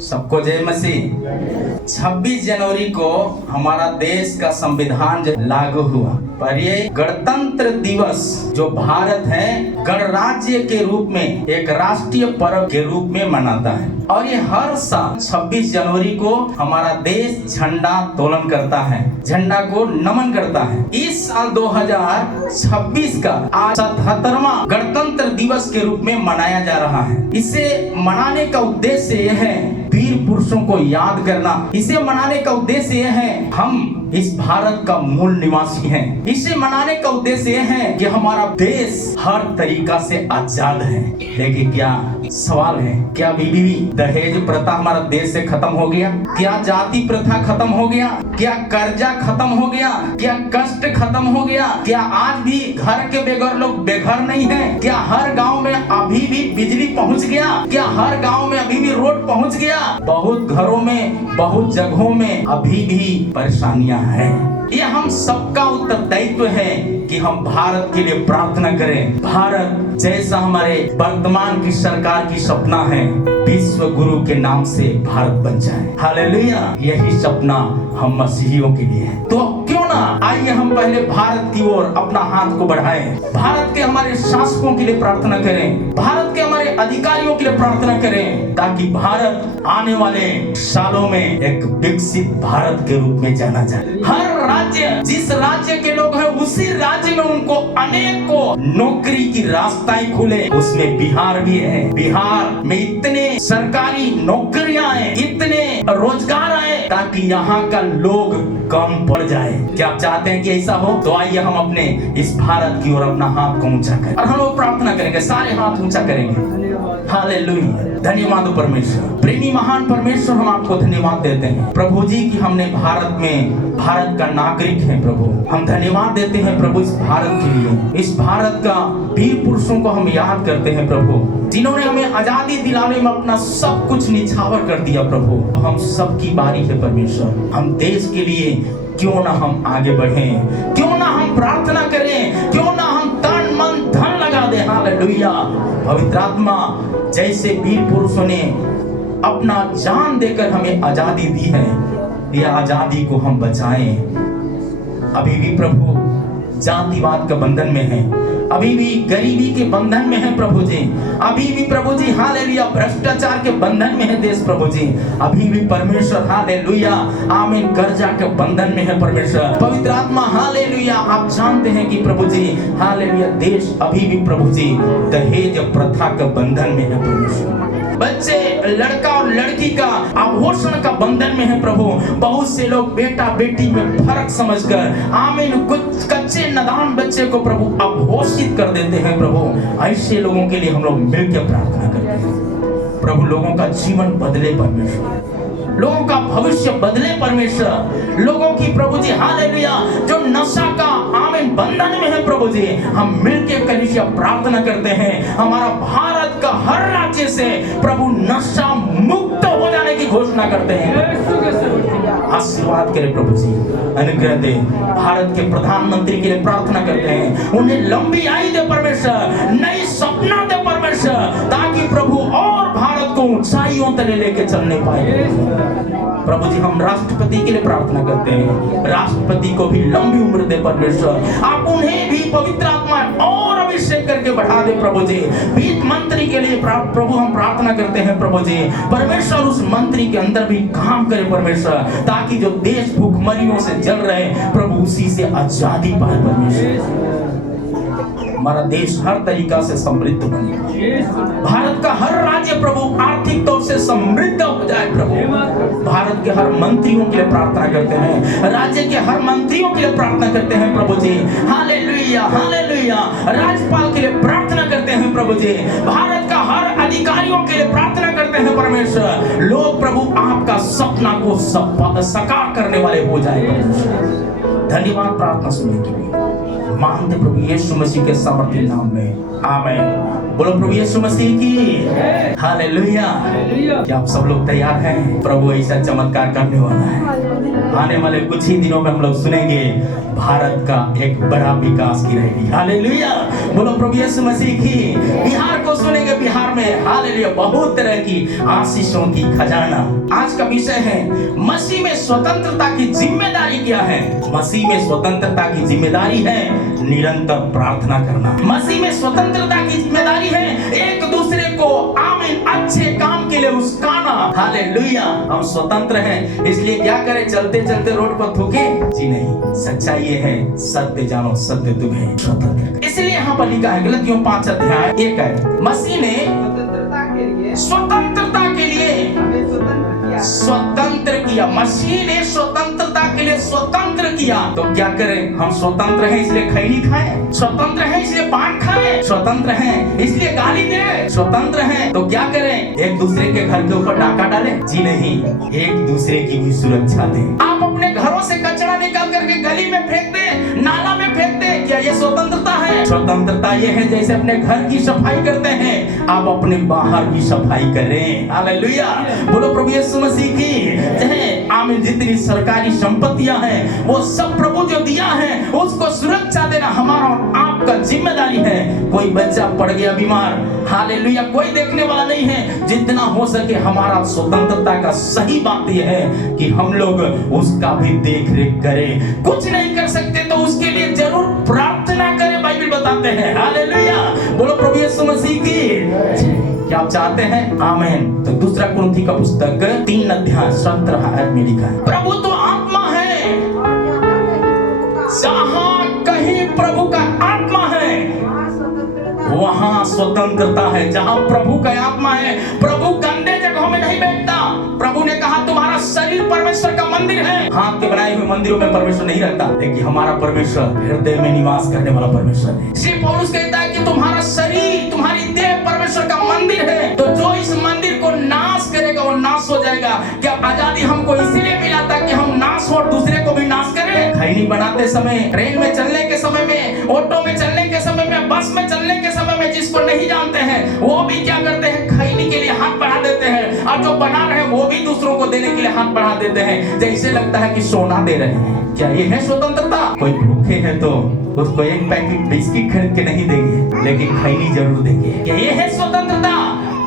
सबको जय मसीह। 26 जनवरी को हमारा देश का संविधान लागू हुआ, पर ये गणतंत्र दिवस जो भारत है गणराज्य के रूप में एक राष्ट्रीय पर्व के रूप में मनाता है। और ये हर साल 26 जनवरी को हमारा देश झंडा तोलन करता है, झंडा को नमन करता है। इस साल 2026 का आज 77वां गणतंत्र दिवस के रूप में मनाया जा रहा है। इसे मनाने का उद्देश्य यह है वीर पुरुषों को याद करना। इसे मनाने का उद्देश्य यह है हम इस भारत का मूल निवासी हैं। इसे मनाने का उद्देश्य यह है कि हमारा देश हर तरीका से आजाद है। लेकिन क्या सवाल है, क्या अभी भी दहेज प्रथा हमारा देश से खत्म हो गया? क्या जाति प्रथा खत्म हो गया? क्या कर्जा खत्म हो गया? क्या कष्ट खत्म हो गया? क्या आज भी घर के बगैर लोग बेघर नहीं है? क्या हर गांव में अभी भी बिजली पहुंच गया? क्या हर गांव में अभी भी रोड पहुंच गया? बहुत घरों में, बहुत जगहों में अभी भी परेशानियां हैं। ये हम सबका उत्तरदायित्व है कि हम भारत के लिए प्रार्थना करें। भारत जैसा हमारे वर्तमान की सरकार की सपना है, विश्व गुरु के नाम से भारत बन जाए। हालेलुया, यही सपना हम मसीहियों के लिए है। तो क्यों ना आइए हम पहले भारत की ओर अपना हाथ को बढ़ाएं। भारत के हमारे शासकों के लिए प्रार्थना करें, भारत के हमारे अधिकारियों के लिए प्रार्थना करें, ताकि भारत आने वाले सालों में एक विकसित भारत के रूप में जाना जाए। हर राज्य, जिस राज्य के लोग हैं उसी राज्य में उनको अनेकों नौकरी की रास्ताएं खुले। उसमें बिहार भी है। बिहार में इतने सरकारी नौकरियां हैं, इतने रोजगार आए, ताकि यहाँ का लोग कम पड़ जाए। क्या आप चाहते हैं कि ऐसा हो? तो आइए हम अपने इस भारत की ओर अपना हाथ को ऊंचा करें और हम लोग प्रार्थना करेंगे। सारे हाथ ऊंचा करेंगे। हालेलुया, धन्यवाद परमेश्वर। प्रेमी महान परमेश्वर, हम आपको धन्यवाद देते हैं प्रभु जी कि हमने भारत का नागरिक है। प्रभु हम धन्यवाद देते हैं प्रभु इस भारत के लिए। इस भारत का वीर पुरुषों को हम याद करते हैं प्रभु, जिन्होंने हमें आजादी दिलाने में अपना सब कुछ निछावर कर दिया। प्रभु हम सबकी बारी है परमेश्वर, हम देश के लिए क्यों ना हम आगे बढ़ें, क्यों ना हम प्रार्थना करें, क्यों ना हम तन मन धन लगा दें। हालेलुया, पवित्र आत्मा जैसे वीर पुरुषों ने अपना जान देकर हमें आजादी दी है, यह आजादी को हम बचाएं। अभी भी प्रभु जातिवाद का बंधन में है, अभी भी गरीबी के बंधन में है प्रभु जी, अभी भी प्रभु जी हालेलुया भ्रष्टाचार के बंधन में है देश प्रभु जी, अभी भी परमेश्वर हालेलुया आमीन कर्जा के बंधन में है परमेश्वर। पवित्र आत्मा हालेलुया आप जानते हैं कि प्रभु जी हालेलुया देश अभी भी प्रभु जी दहेज प्रथा के बंधन में है परमेश्वर। बच्चे, लड़का और लड़की का आभूषण का बंधन में है प्रभु। बहुत से लोग बेटा बेटी में फर्क समझकर आमीन कुछ कच्चे नादान बच्चे को प्रभु अघोषित कर देते हैं प्रभु। ऐसे लोगों के लिए हम लोग मिलकर प्रार्थना करते हैं प्रभु, लोगों का जीवन बदले परमेश्वर, लोगों का भविष्य बदले परमेश्वर, लोगों की प्रभु जी हालेलुया जो नशा का आमीन बंधन में है प्रभु जी, हम मिलकर कलीसिया प्रार्थना करते हैं हमारा भारत का हर राज्य से प्रभु नशा मुक्त हो जाने की घोषणा करते हैं। आशीर्वाद करें प्रभु जी, अनुग्रह दे। भारत के प्रधानमंत्री के लिए प्रार्थना करते हैं, उन्हें लंबी आयु दे परमेश्वर, नई सपना दे परमेश्वर, ताकि प्रभु और भारत को ऊंचाइयों तक लेके चलने पाए प्रभु जी। हम राष्ट्रपति के लिए प्रार्थना करते हैं, राष्ट्रपति को भी लंबी उम्र दे परमेश्वर, आप उन्हें भी पवित्र आत्मा और अभिषेक करके बढ़ा दे प्रभु जी। वित्त मंत्री के लिए प्रभु हम प्रार्थना करते हैं प्रभु जी, परमेश्वर उस मंत्री के अंदर भी काम करे परमेश्वर, ताकि जो देश भूखमरियों से जल रहे प्रभु उसी से आजादी पाए परमेश्वर। हमारा देश हर तरीका से समृद्ध बने, भारत का हर राज्य प्रभु आर्थिक तौर से समृद्ध हो जाए प्रभु। भारत के हर मंत्रियों के लिए प्रार्थना करते हैं, राज्य के हर मंत्रियों के लिए प्रार्थना करते हैं प्रभु जी हालेलुया हालेलुया। राज्यपाल के लिए प्रार्थना करते हैं प्रभु जी, भारत का हर अधिकारियों के लिए प्रार्थना करते हैं परमेश्वर। लोग प्रभु आपका सपना को साकार करने वाले हो जाए परमेश्वर। धन्यवाद प्रार्थना सुनने के लिए। मानते प्रभु यीशु मसीह के सामर्थी नाम में, आमीन। बोलो प्रभु यीशु मसीह की हालेलुया। क्या आप सब लोग तैयार हैं? प्रभु ऐसा चमत्कार करने वाला है। आने वाले कुछ ही दिनों में हम लोग सुनेंगे भारत का एक बड़ा विकास की रहेगी। हालेलुया। बोलो प्रभु यीशु मसीह की। बिहार को सुनेंगे, बिहार में हालेलुया बहुत तरह की आशीषों की खजाना। आज का विषय है मसीह में स्वतंत्रता की जिम्मेदारी क्या है। मसीह में स्वतंत्रता की जिम्मेदारी है निरंतर प्रार्थना करना। मसीह में स्वतंत्रता की जिम्मेदारी है एक दूसरे को आमीन अच्छे काम के लिए उस्काना। हालेलुया। हम स्वतंत्र हैं, इसलिए क्या करें? चलते चलते रोड पर थूके? जी नहीं। सच्चाई ये है, सत्य जानो सत्य तुम्हें स्वतंत्र। इसलिए यहाँ पर लिखा है गलतियों 5 अध्याय 1 है, मसीह ने स्वतंत्रता के लिए स्वतंत्र किया। मसीह ने स्वतंत्रता के लिए स्वतंत्र किया। तो क्या करें? हम स्वतंत्र हैं इसलिए खैनी खाएं, स्वतंत्र हैं इसलिए पान खाएं, स्वतंत्र हैं इसलिए गाली दें, स्वतंत्र हैं तो क्या करें? एक दूसरे के घर के ऊपर डाका डालें? जी नहीं, एक दूसरे की भी सुरक्षा दें। आप अपने घरों से कचरा निकाल करके गली में फेंक दें, नाला में फेंक दें, क्या ये स्वतंत्रता है? स्वतंत्रता ये है जैसे अपने घर की सफाई करते हैं आप अपने बाहर भी सफाई करें। हालेलुया। बोलो प्रभु यीशु मसीह की जय। आमीन। जितनी सरकारी संपत्तियां हैं वो सब प्रभु जो दिया है उसको सुरक्षा देना हमारा और आपका जिम्मेदारी है। कोई बच्चा पड़ गया बीमार, हालेलुया, कोई देखने वाला नहीं है। जितना हो सके हमारा स्वतंत्रता का सही बात यह है कि हम लोग उसका भी देख रेख करें। कुछ नहीं कर सकते तो उसके लिए जरूर प्रार्थना करें, बाइबल बताते हैं। हालेलुया। बोलो प्रभु यीशु मसीह की। क्या आप चाहते हैं? आमीन। तो दूसरा कुरिन्थी का पुस्तक 3 अध्याय 17 आयत में लिखा है, प्रभु तो आत्मा है, जहां कहीं प्रभु का आत्मा है वहां स्वतंत्रता है। जहां प्रभु का आत्मा है, प्रभु गंदे जगहों में नहीं बैठता। प्रभु ने कहा तुम्हारा शरीर परमेश्वर का मंदिर है। हाथ के बनाए हुए मंदिरों में परमेश्वर नहीं रहता, लेकिन हमारा परमेश्वर हृदय में निवास करने वाला परमेश्वर है। श्री पौलुस कहता है कि तुम्हारा शरीर, तुम्हारी देह परमेश्वर का मंदिर है। तो जो इस मंदिर को नाश करेगा वो नाश हो जाएगा। क्या आजादी हमको इसीलिए मिला था कि हम नाश हो और दूसरे को भी नाश करें? खैनी बनाते समय, ट्रेन में चलने के समय में, ऑटो में चलने के समय में, बस में चलने के समय में जिसको नहीं जानते हैं वो भी क्या करते हैं? खैनी के लिए हाथ बढ़ा देते हैं, और जो बना रहे हैं वो भी दूसरों को देने के लिए हाथ बढ़ा देते हैं, जैसे लगता है कि सोना दे रहे हैं। क्या ये है स्वतंत्रता? कोई भूखे है तो उसको एक पैकेट बिस्किट खरीद के नहीं देंगे, लेकिन खैनी जरूर देंगे। क्या ये है स्वतंत्रता?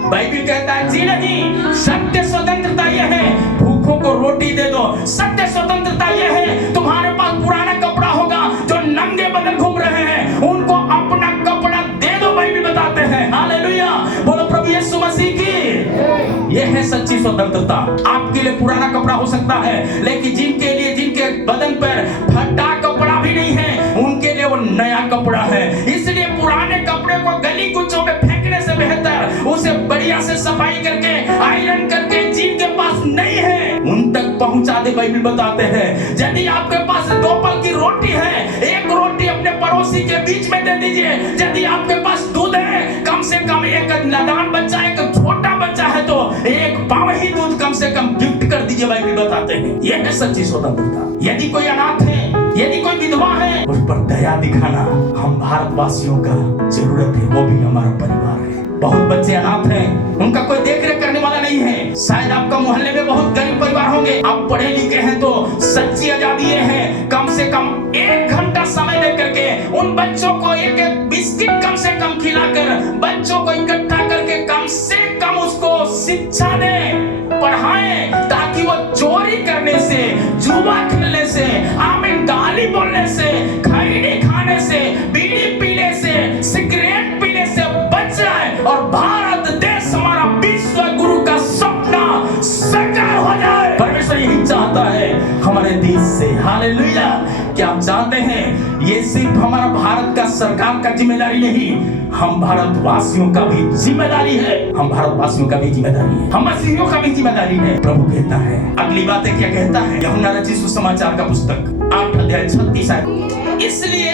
बाइबल कहता है जी नहीं। सत्य स्वतंत्रता ये है भूखों को रोटी दे दो। सत्य स्वतंत्रता ये है तुम्हारे पास पुराना कपड़ा होगा, जो नंगे बदन घूम रहे हैं उनको अपना कपड़ा दे दो, बाइबल बताते हैं। हालेलुया। बोलो प्रभु यीशु मसीह की। ये है सच्ची स्वतंत्रता। आपके लिए पुराना कपड़ा हो सकता है, लेकिन जिनके लिए, जिनके बदन पर फटा कपड़ा भी नहीं है, उनके लिए वो नया कपड़ा है। इसलिए पुराने कपड़े को गली कुचों में फेंकने से बेहतर उसे बढ़िया से सफाई करके, आयरन करके, जिनके पास नहीं है उन तक पहुंचा दे। बाइबल बताते हैं यदि आपके पास 2 पल की रोटी है, एक रोटी अपने पड़ोसी के बीच में दे दीजिए। यदि आपके पास दूध है, कम से कम एक नादान बच्चा, एक छोटा बच्चा है तो एक पाव ही दूध कम से कम गिफ्ट कर दीजिए। बाइबल बताते हैं यह है सच्ची स्वतंत्रता। यदि कोई अनाथ है, यदि कोई विधवा है, उस पर दया दिखाना हम भारतवासियों का जरूरत है। वो भी हमारा परिवार है। बहुत बच्चे अनाथ हैं, उनका कोई देख रेख करने वाला नहीं है। शायद आपका मोहल्ले में बहुत गरीब परिवार होंगे, आप पढ़े लिखे हैं तो सच्ची आजादी ये है कम से कम 1 घंटा समय दे करके उन बच्चों को एक एक बिस्किट कम से कम खिलाकर, बच्चों को इकट्ठा करके कम से कम उसको शिक्षा दें, पढ़ाएं, ताकि वो चोरी करने से, जुआ खेलने से, आमीन, गाली बोलने से, खैनी खाने से, बीड़ी पीने से, सिगरेट पीने से बच जाए और भारत देश हमारा विश्व गुरु का सपना साकार हो जाए। परमेश्वर यही चाहता है हमारे देश से। हालेलुया। क्या आप जानते हैं ये सिर्फ हमारा भारत का सरकार का जिम्मेदारी नहीं, हम भारतवासियों का भी जिम्मेदारी है। हम भारतवासियों का भी जिम्मेदारी है, हम मसीहियों का भी जिम्मेदारी है। प्रभु कहता है, अगली बात है क्या कहता है? यूहन्ना रचित सुसमाचार का पुस्तक 8 अध्याय 36 आयत। इसलिए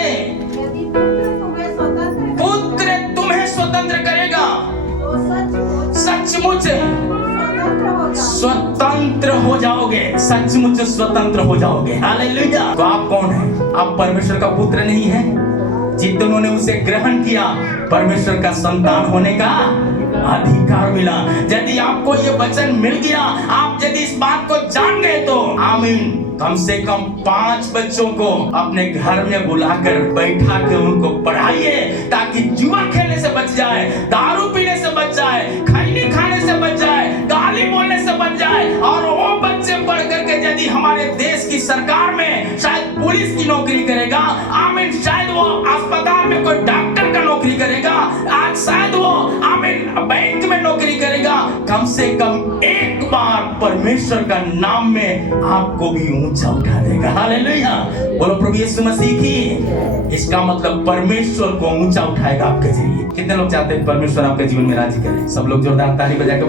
पुत्र तुम्हें स्वतंत्र करेगा, सचमुच स्वतंत्र हो जाओगे, सचमुच स्वतंत्र हो जाओगे। हालेलुया। तो आप कौन हैं? आप परमेश्वर का पुत्र नहीं है? जितनों ने उसे ग्रहण किया परमेश्वर का संतान होने का अधिकार मिला। यदि आपको ये वचन मिल गया, आप यदि इस बात को जान गए तो आमीन। कम से कम 5 बच्चों को अपने घर में बुलाकर बैठा के उनको पढ़ाइए, ताकि जुआ खेलने से बच जाए, दारू पीने से बच जाए, खैनी खाने से बच जाए, गाली बोलने से बच जाए। और वो बच्चे पढ़ करके यदि हमारे देश की सरकार में शायद पुलिस की नौकरी करेगा, आमीन, शायद वो अस्पताल में कोई डॉक्टर का नौकरी करेगा, आज शायद वो आमीन बैंक में नौकरी करेगा, कम से कम एक बार परमेश्वर का नाम में आपको भी ऊंचा उठा देगा। हालेलुया, बोलो प्रभु यीशु मसीह की। इसका मतलब परमेश्वर को ऊंचा उठाएगा आपके जरिए। कितने लोग चाहते हैं परमेश्वर आपके जीवन में राज करे? सब लोग जोरदार ताली बजा के।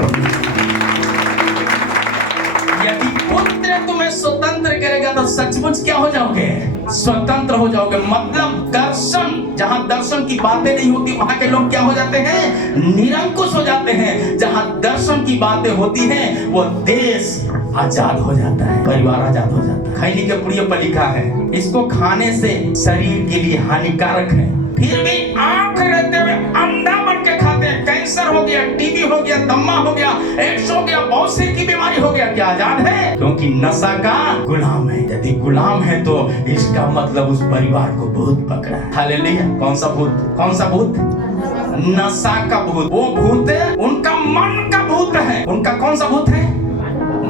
यदि पुत्र तुम्हें स्वतंत्र करेगा तो सचमुच क्या हो जाओगे? स्वतंत्र हो जाओगे। मतलब दर्शन, जहां दर्शन की बातें नहीं होती वहां के लोग क्या हो जाते हैं? निरंकुश हो जाते हैं। जहां दर्शन की बातें होती हैं वो देश आजाद हो जाता है, परिवार आजाद हो जाता है। खैनी के पुड़िया पर लिखा है इसको खाने से शरीर के लिए हानिकारक है, फिर भी आंख रहते हुए अंधा बन के खाते हैं। कैंसर हो गया, टीबी हो गया, दम्मा हो गया, एड्स हो गया, बवासीर की बीमारी हो गया, क्या आजाद है? क्योंकि नशा का गुलाम है। यदि गुलाम है तो इसका मतलब उस परिवार को भूत पकड़ा है। हालेलुया। कौन सा भूत? कौन सा भूत? नशा का भूत। वो भूत उनका मन का भूत है। उनका कौन सा भूत है?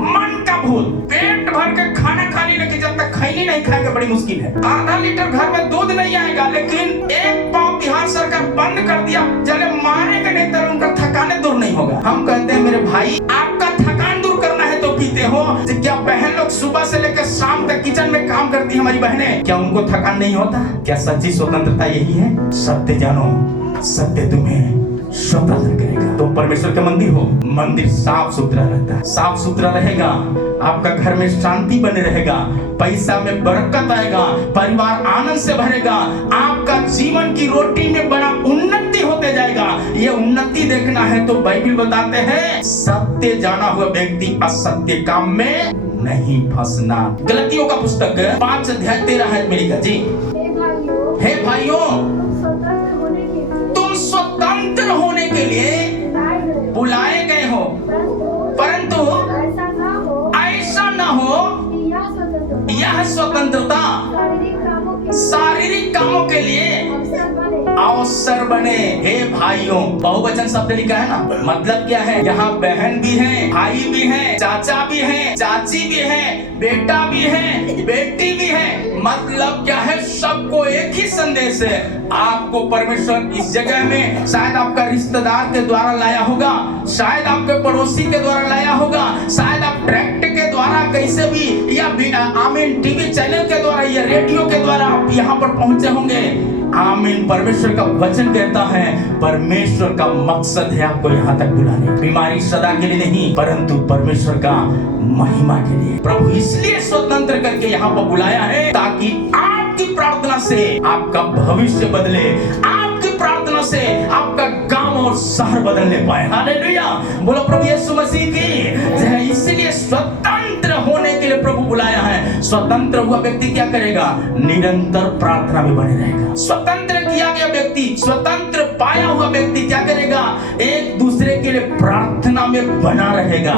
मन का भूत। पेट भर के खाना खा लेने की जब तक खैनी नहीं खाएगा बड़ी मुश्किल है। आधा लीटर घर में दूध नहीं आएगा, लेकिन एक पाव बिहार सरकार बंद कर दिया, चले मारेंगे नहीं तो उनका थकाने दूर नहीं होगा। हम कहते हैं मेरे भाई आपका थकान दूर करना है तो पीते हो। क्या बहन लोग सुबह से लेकर शाम तक किचन में काम करती है हमारी बहनें, क्या उनको थकान नहीं होता? क्या सच्ची स्वतंत्रता यही है? सत्य जानो, सत्य तुम्हें स्वतंत्र करेगा। तो परमेश्वर के मंदिर हो, मंदिर साफ सुथरा रहता है। साफ सुथरा रहेगा, आपका घर में शांति बने रहेगा, पैसा में बरकत आएगा, परिवार आनंद से भरेगा, आपका जीवन की रोटी में बड़ा उन्नति होते जाएगा। ये उन्नति देखना है तो बाइबल बताते हैं सत्य जाना हुआ व्यक्ति असत्य काम में नहीं फंसना। गलतियों का पुस्तक 5 अध्याय 13 है में लिखा जी, हे भाइयों तुम स्वतंत्र होने के लिए बुलाए गए हो, परंतु ऐसा न हो यह स्वतंत्रता शारीरिक कामों के लिए अवसर बने। हे भाइयों, बहुवचन शब्द लिखा है ना, मतलब क्या है? यहाँ बहन भी है, भाई भी है, चाचा भी है, चाची भी है, बेटा भी है, बेटी भी है। मतलब क्या है? सबको एक ही संदेश है। आपको परमेश्वर इस जगह में शायद आपका रिश्तेदार के द्वारा लाया होगा, शायद आपके पड़ोसी के द्वारा लाया होगा, शायद आप ट्रैक्ट के द्वारा कैसे भी, या आमीन टीवी चैनल के द्वारा या रेडियो के द्वारा आप यहाँ पर पहुंचे होंगे। आमीन। परमेश्वर का वचन कहता है परमेश्वर का मकसद है आपको यहाँ तक बुलाने। बीमारी सदा के लिए नहीं, परंतु परमेश्वर का महिमा के लिए। प्रभु इसलिए स्वतंत्र करके यहाँ पर बुलाया है ताकि आपकी प्रार्थना से आपका भविष्य बदले, आपकी प्रार्थना से आपका गांव और शहर बदलने पाए। हालेलुया, बोलो प्रभु यीशु मसीह की। इसलिए स्वतंत्र होने के लिए प्रभु बुलाया है। स्वतंत्र हुआ व्यक्ति क्या करेगा? निरंतर प्रार्थना में बने रहेगा। स्वतंत्र किया गया व्यक्ति, स्वतंत्र पाया हुआ व्यक्ति क्या करेगा? एक दूसरे के लिए प्रार्थना में बना रहेगा।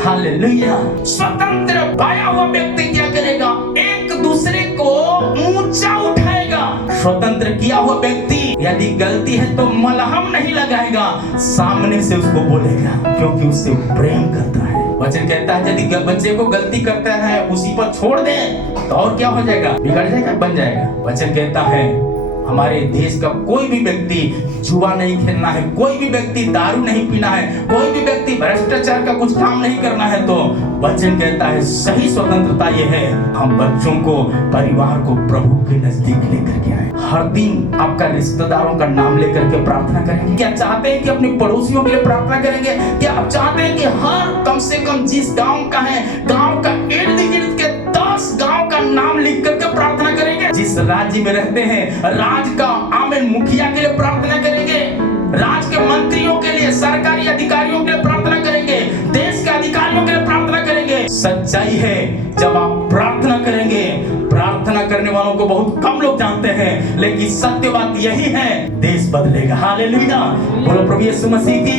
हालेलुया। स्वतंत्र पाया हुआ व्यक्ति क्या करेगा? एक दूसरे को ऊंचा उठाएगा। स्वतंत्र किया हुआ व्यक्ति यदि गलती है तो मलहम नहीं लगाएगा, सामने से उसको बोलेगा, क्योंकि उससे प्रेम करता है। वचन कहता है यदि बच्चे को गलती करता है उसी पर छोड़ दे तो और क्या हो जाएगा? बिगड़ जाएगा, बन जाएगा। वचन कहता है हमारे देश का कोई भी व्यक्ति जुआ नहीं खेलना है, कोई भी व्यक्ति दारू नहीं पीना है, कोई भी व्यक्ति भ्रष्टाचार का कुछ काम नहीं करना है। तो वचन कहता है सही स्वतंत्रता ये है हम बच्चों को, परिवार को प्रभु के नजदीक लेकर के आए। हर दिन आपका रिश्तेदारों का नाम लेकर के प्रार्थना करेंगे। क्या चाहते हैं कि अपने पड़ोसियों के लिए प्रार्थना करेंगे? क्या आप चाहते हैं कि हर कम से कम जिस गाँव का है, गाँव का इर्द गिर्द के 10 गाँव का नाम लिख करके प्रार्थना करेंगे? जिस राज्य में रहते हैं राज्य का आमीन मुखिया के लिए प्रार्थना करेंगे, राज्य के मंत्रियों के लिए, सरकारी अधिकारियों के लिए प्रार्थना करेंगे, देश के अधिकारियों के लिए प्रार्थना करेंगे। सच्चाई है जब आप प्रार्थना करेंगे, प्रार्थना प्रार्थना करने वालों को बहुत कम लोग जानते हैं, लेकिन सत्य बात यही है, देश बदलेगा। हालेलुया, बोलो प्रभु यीशु मसीह की।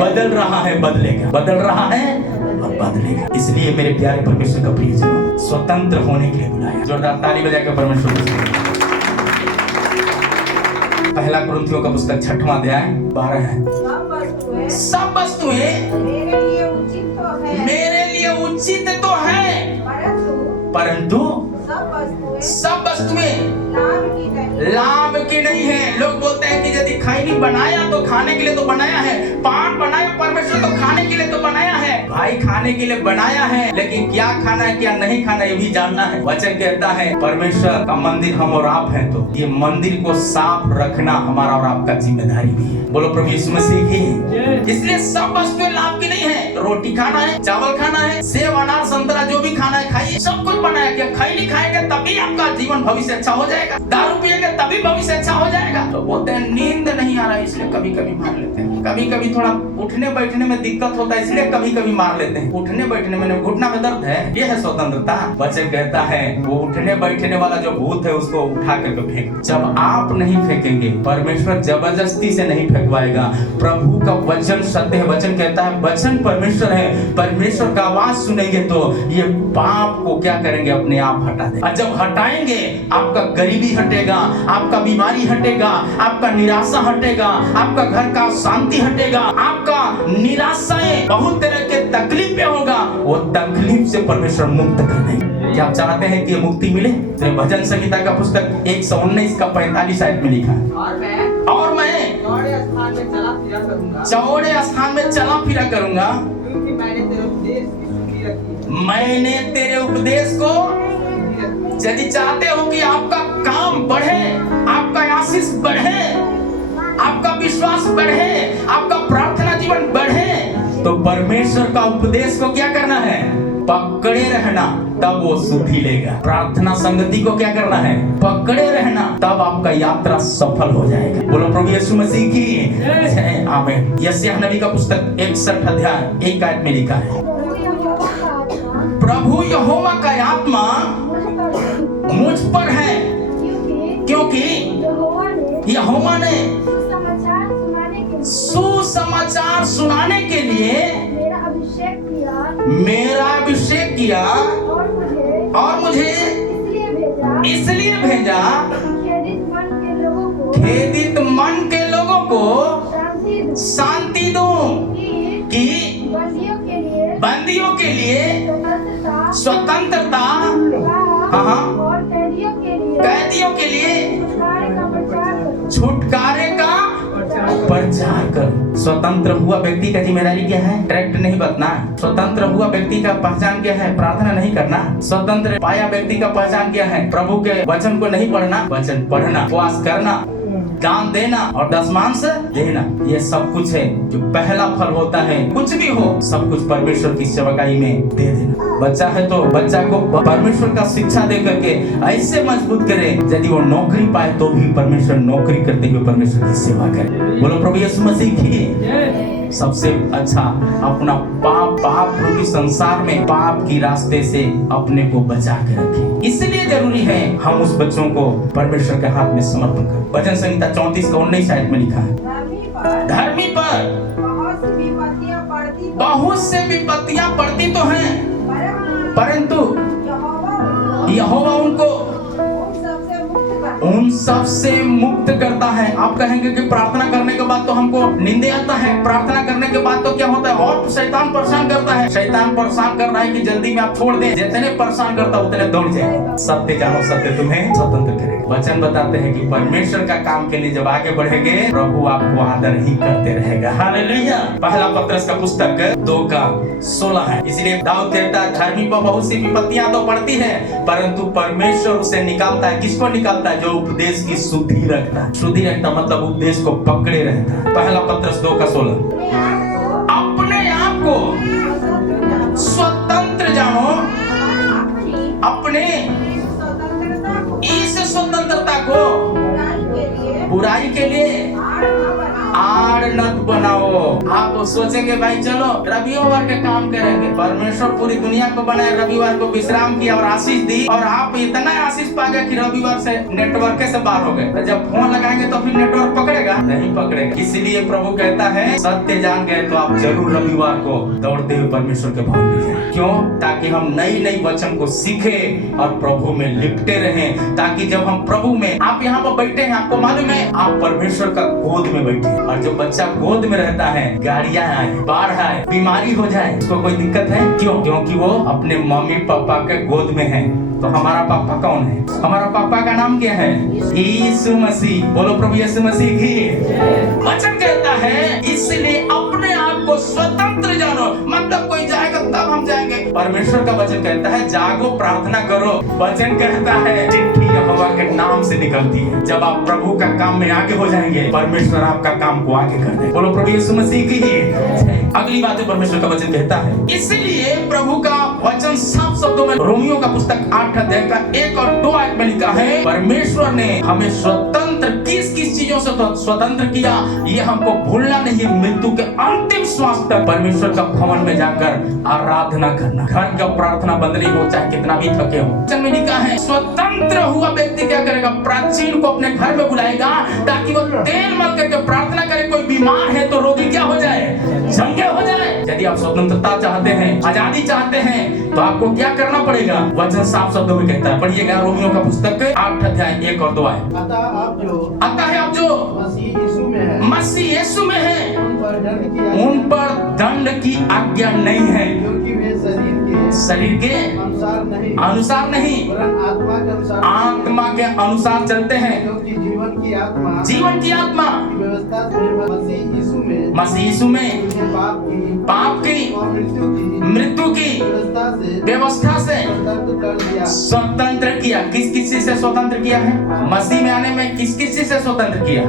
बदल रहा है, बदलेगा, बदल रहा है और बदलेगा। इसलिए मेरे प्यारे परमेश्वर का प्रियजनों, स्वतंत्र होने के लिए बुलाया। जोरदार ताली बजाकर परमेश्वर को। पहला कुरिन्थियों का पुस्तक 6वां अध्याय 12 है। सब वस्तुएं मेरे लिए उचित तो है, परंतु सब वस्तुएं लाभ की नहीं है। लोग बोलते हैं कि यदि खैनी बनाया तो खाने के लिए तो बनाया है, पान बनाया परमेश्वर तो खाने के लिए तो बनाया है। भाई खाने के लिए बनाया है, लेकिन क्या खाना है क्या नहीं खाना ये भी जानना है। वचन कहता है परमेश्वर का मंदिर हम और आप हैं, तो ये मंदिर को साफ रखना हमारा और आपका जिम्मेदारी भी है। बोलो प्रभु यीशु मसीह की। इसलिए सब वस्तुएं लाभ की नहीं है। रोटी खाना है, चावल खाना है, सेब अनार संतरा जो भी खाना है खाइए, सब कुछ बनाया। क्या खैनी खाएंगे तभी आपका जीवन भविष्य अच्छा हो जाएगा, दारू पिएंगे तभी भविष्य अच्छा हो जाएगा। तो बोलते हैं नींद नहीं आ रहा है इसलिए कभी कभी मार लेते हैं, कभी कभी थोड़ा उठने बैठने में दिक्कत होता है इसलिए कभी कभी मार लेते हैं। उठने बैठने में घुटना में दर्द है, ये है स्वतंत्रता। वचन कहता है वो उठने बैठने वाला जो भूत है उसको उठा करके फेंक। जब आप नहीं फेंकेंगे, परमेश्वर जबरदस्ती से नहीं फेंकवाएगा। प्रभु का वचन सत्य है। वचन कहता है वचन परमेश्वर है, परमेश्वर का आवाज सुनेंगे तो ये पाप को क्या करेंगे, अपने आप हटा देंगे। और जब हटाएंगे आपका गरीबी हटेगा, आपका बीमारी हटेगा, आपका निराशा हटेगा, आपका घर का शांति हटेगा, आपका निराशाएं बहुत तरह के तकलीफें होगा, वो तकलीफ से परमेश्वर मुक्त कर देंगे। क्या आप चाहते हैं कि मुक्ति मिले? तो भजन संहिता का पुस्तक 119 का 45 आयत में लिखा है, और मैं चौड़े स्थान में चला फिरा करूंगा, क्योंकि मैंने तेरे उपदेश को। यदि चाहते हो कि आपका काम बढ़े, आपका आशीष बढ़े, आपका विश्वास बढ़े, आपका प्रार्थना जीवन बढ़े, तो परमेश्वर का उपदेश को क्या करना है, पकड़े रहना, तब वो सुधि लेगा। प्रार्थना संगति को क्या करना है, पकड़े रहना, तब आपका यात्रा सफल हो जाएगा। बोलो प्रभु यीशु मसीह की जय। आमीन। यशायाह नबी का पुस्तक 61 अध्याय 1 आयत में लिखा है, प्रभु यहोवा का आत्मा मुझ पर है, क्योंकि यहोवा ने सुसमाचार सुनाने के लिए मेरा अभिषेक किया और मुझे इसलिए भेजा, खेदित मन के लोगों को शांति दूं, कि बंदियों के लिए स्वतंत्रता, कैदियों के लिए छुटकारे का प्रचार कर। स्वतंत्र हुआ व्यक्ति का जिम्मेदारी क्या है, डायरेक्ट नहीं बतना। स्वतंत्र हुआ व्यक्ति का पहचान क्या है, प्रार्थना नहीं करना। स्वतंत्र पाया व्यक्ति का पहचान क्या है, प्रभु के वचन को नहीं पढ़ना, वचन पढ़ना, उपवास करना, दान देना और दशमांश देना। ये सब कुछ है जो पहला फल होता है। कुछ भी हो, सब कुछ परमेश्वर की सेवकाई में दे देना। बच्चा है तो बच्चा को परमेश्वर का शिक्षा दे करके ऐसे मजबूत करे, यदि वो नौकरी पाए तो भी परमेश्वर नौकरी करते हुए परमेश्वर की सेवा करे। बोलो प्रभु यीशु मसीह की। सबसे अच्छा अपना पाप रूपी संसार में पाप की रास्ते से अपने को बचा के रखें। इसलिए जरूरी है हम उस बच्चों को परमेश्वर के हाथ में समर्पण करें। भजन संहिता 34 का 19 आयत में लिखा है, धर्मी पर बहुत से विपत्तियां पड़ती तो हैं, परंतु यहोवा उनको उन सब से मुक्त करता है। आप कहेंगे कि प्रार्थना करने के बाद तो हमको निंदे आता है, प्रार्थना करने के बाद तो क्या होता है, और शैतान परेशान करता है। शैतान परेशान कर रहा है कि जल्दी में आप छोड़ दें, जितने परेशान करता उतने दौड़ जाए। सत्य जानो, सत्य तुम्हें स्वतंत्र करेगा। वचन बताते हैं कि परमेश्वर का काम के लिए जब आगे बढ़ेंगे, प्रभु आपको आदर ही करते रहेगा। हालेलुया। पहला पत्रस का पुस्तक 2:16 है। इसलिए दाऊद कहता है, धर्मी पर बहुत सी विपत्तियां तो पड़ती है, परंतु परमेश्वर उसे निकालता है। किसको निकालता है? जो उपदेश की शुद्धि रखता है। शुद्धि रखता मतलब उपदेश को पकड़े रहता है। पहला पत्रस 2:16, अपने आप को स्वतंत्र जानो, अपने इस स्वतंत्रता को बुराई के लिए आड़ नत बनाओ। आप सोचेंगे भाई चलो रविवार के काम करेंगे, परमेश्वर पूरी दुनिया को बनाए, रविवार को विश्राम किया और आशीष दी, और आप इतना आशीष पा गए कि रविवार से नेटवर्क से बाहर हो गए। तो जब फोन लगाएंगे तो फिर नेटवर्क पकड़ेगा? नहीं पकड़ेगा। इसलिए प्रभु कहता है सत्य जान गए तो आप जरूर रविवार को दौड़ते हुए परमेश्वर के भवन में जाएं। क्यों? ताकि हम नई नई वचन को सीखे और प्रभु में लिपटे रहें, ताकि जब हम प्रभु में, आप यहाँ पर बैठे हैं, आपको मालूम है आप परमेश्वर का गोद में बैठे हैं। और जो बच्चा गोद में रहता है, गाड़ियां आए, बाढ़ आए, बीमारी हो जाए, उसको कोई दिक्कत है? क्यों? क्योंकि वो अपने मम्मी पापा के गोद में है। तो हमारा पापा कौन है? हमारा पापा का नाम क्या है? यीशु मसीह। बोलो प्रभु यीशु मसीह की। वचन कहता है इसलिए अपने आप को स्वतंत्र जानो, मतलब कोई जाएगा तब हम जाएंगे। परमेश्वर का वचन कहता है जागो, प्रार्थना करो। वचन कहता है चिट्ठी यहोवा के नाम से निकलती है। जब आप प्रभु का काम में आगे हो जाएंगे, परमेश्वर आपका काम को आगे कर दे। बोलो प्रभु यीशु मसीह की। अगली बात है परमेश्वर का वचन कहता है, इसलिए प्रभु का वचन साफ शब्दों में रोमियो का पुस्तक 8 अध्याय का 1 और 2 आयत में लिखा है, परमेश्वर ने हमें स्वतंत्र किस किस चीजों से स्वतंत्र किया, ये हमको भूलना नहीं। मृत्यु के अंतिम श्वास तक परमेश्वर का भवन में जाकर आराधना करना। घर का प्रार्थना बंद नहीं हो, चाहे कितना भी थके हो। वचन में लिखा है स्वतंत्र हुआ व्यक्ति क्या करेगा? प्राचीन को अपने घर में बुलाएगा ताकि वो तेल मल करके प्रार्थना करे। कोई बीमार है तो रोगी क्या हो जाए? चंगे हो जाए। यदि आप स्वतंत्रता चाहते हैं, आजादी चाहते हैं, तो आपको क्या करना पड़ेगा? वचन साफ शब्दों में कहता है, पढ़िएगा रोमियो का पुस्तक 8 अध्याय 1 और 2 आयत। अतः आप जो मसीह यीशु में है, उन पर दंड की आज्ञा नहीं है, क्योंकि वे शरीर के अनुसार नहीं आत्मा के अनुसार चलते हैं। क्योंकि जीवन की आत्मा मसीह यीशु में पाप की मृत्यु की व्यवस्था से स्वतंत्र किया। किस किस चीज से स्वतंत्र किया है? मसीह में आने में किस किस चीज से स्वतंत्र किया?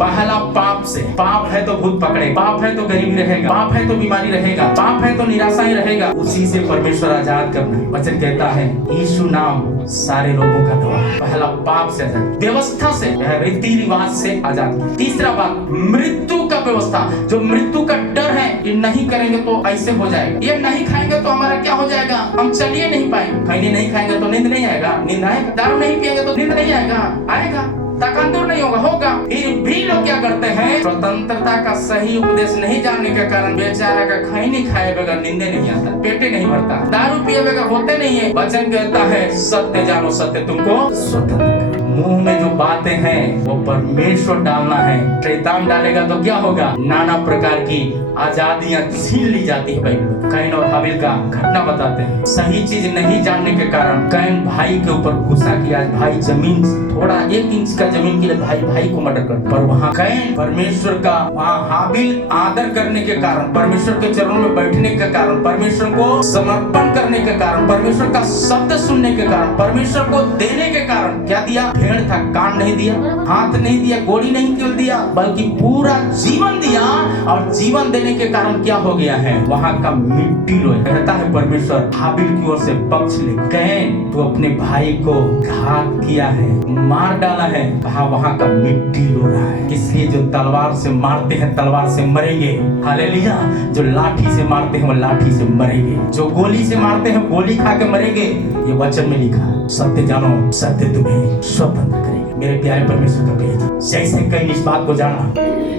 पहला पाप से। पाप है तो भूत पकड़े, पाप है तो गरीबी रहेगा, पाप है तो बीमारी रहेगा, पाप है तो निराशा ही रहेगा। उसी से परमेश्वर आजाद करना। वचन कहता है यीशु नाम सारे रोगों का दवा। पहला पाप से आजाद, व्यवस्था से, रीति रिवाज से आजाद। तीसरा बात मृत्यु का व्यवस्था। जो मृत्यु का डर है, ये नहीं करेंगे तो ऐसे हो जाएगा, ये नहीं खाएंगे तो हमारा क्या हो जाएगा, हम चलिए नहीं पाएंगे। खैनी नहीं खाएंगे तो नींद नहीं आएगा, नींद आएगा। दारू नहीं पिएंगे तो नींद नहीं आएगा, आएगा। तकंदुर नहीं होगा। फिर भी लोग क्या करते हैं? स्वतंत्रता का सही उपदेश नहीं जानने के कारण बेचारा का खैनी खाए बगैर नींदे नहीं आता, पेटे नहीं भरता, दारू पिए बगैर होते नहीं है। वचन कहता है सत्य जानो, सत्य तुमको स्वतंत्र। मुंह में जो बातें हैं वो परमेश्वर डालना है। शैतान डालेगा तो क्या होगा? नाना प्रकार की आजादियां छीन ली जाती है। कैन और हाबिल का घटना बताते हैं। सही चीज नहीं जानने के कारण कैन भाई के ऊपर गुस्सा किया। भाई जमीन थोड़ा 1 इंच का जमीन के लिए भाई को मर्डर कर, पर वहाँ कैन परमेश्वर का, वहाँ हाबिल आदर करने के कारण, परमेश्वर के चरणों में बैठने के कारण, परमेश्वर को समर्पण करने के कारण, परमेश्वर का शब्द सुनने के कारण, परमेश्वर को देने के कारण क्या दिया? भेड़ था, कान नहीं दिया, हाथ नहीं दिया, गोली नहीं क्यों दिया, बल्कि पूरा जीवन दिया। और जीवन देने के कारण क्या हो गया है? वहाँ का मिट्टी रोए। कहता है परमेश्वर हाबिल की ओर से पक्ष ले, कैन तू अपने भाई को घात किया है, मार डाला है, वहाँ का मिट्टी रो रहा है। इसलिए जो तलवार से मारते हैं तलवार से मरेंगे, हालेलुया। जो लाठी से मारते हैं वो लाठी से मरेंगे, जो गोली से मारते हैं गोली खा के मरेंगे। ये वचन में लिखा है। सत्य जानो, सत्य तुम्हें स्वतंत्र करेगा। मेरे प्यारे परमेश्वर का बेटा, जैसे कई इस बात को जाना,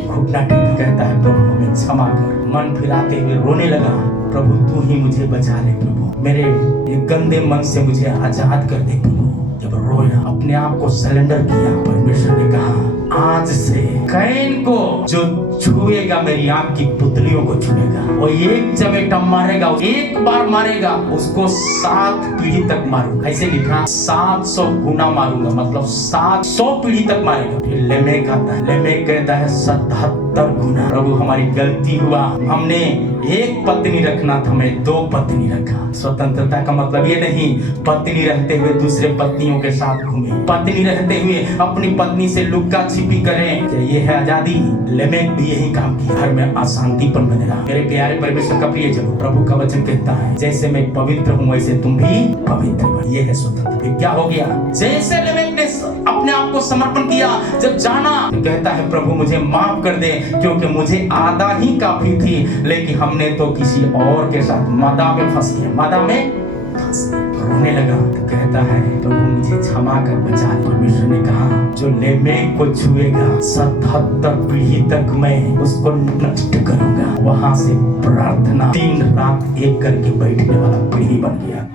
घुटना टेक कहता है प्रभु हमें क्षमा कर। मन फिराते हुए रोने लगा, प्रभु तू ही मुझे बचा ले प्रभु, मेरे ये गंदे मन से मुझे आजाद कर दे प्रभु। जब रोया, अपने आप को सरेंडर किया, परमेश्वर ने कहा आज से कैन को जो छुएगा मेरी आंख की पुतलियों को छुएगा। वो एक चमेटा मारेगा, एक बार मारेगा, उसको 7 पीढ़ी तक मारूंगा। ऐसे लिखा 700 गुना मारूंगा, मतलब 700 पीढ़ी तक मारेगा। फिर लेमेक आता है, लेमेक कहता है 77 गुना। प्रभु हमारी गलती हुआ, हमने एक पत्नी रखना था, हमें 2 पत्नी रखा। स्वतंत्रता का मतलब ये नहीं पत्नी रहते हुए दूसरे पत्नियों के साथ घूमे, पत्नी रहते हुए अपनी पत्नी से लुक्का छिपी करें, ये है आजादी। लेमेक भी यही काम किया, घर में अशांतिपन बनेगा। मेरे प्यारे परमेश्वर का प्रिय जन, प्रभु का वचन कहता है जैसे मैं पवित्र हूँ वैसे तुम भी पवित्र हो। ये है स्वतंत्रता। क्या हो गया? जैसे लेमेक ने अपने आप को को समर्पण किया, जब जाना तो कहता है प्रभु मुझे माफ कर दे, क्योंकि मुझे आधा ही काफी थी, लेकिन हमने तो किसी और के साथ मदा में फंस गया, मदा में फंस गया। रोने लगा तो कहता है प्रभु मुझे क्षमा कर बचा। परमेश्वर ने कहा जो लेमेक को छुएगा 77 पीढ़ी तक मैं उसको नष्ट करूंगा। वहां से प्रार्थना दिन रात एक करके बैठने वाला पीढ़ी बन गया।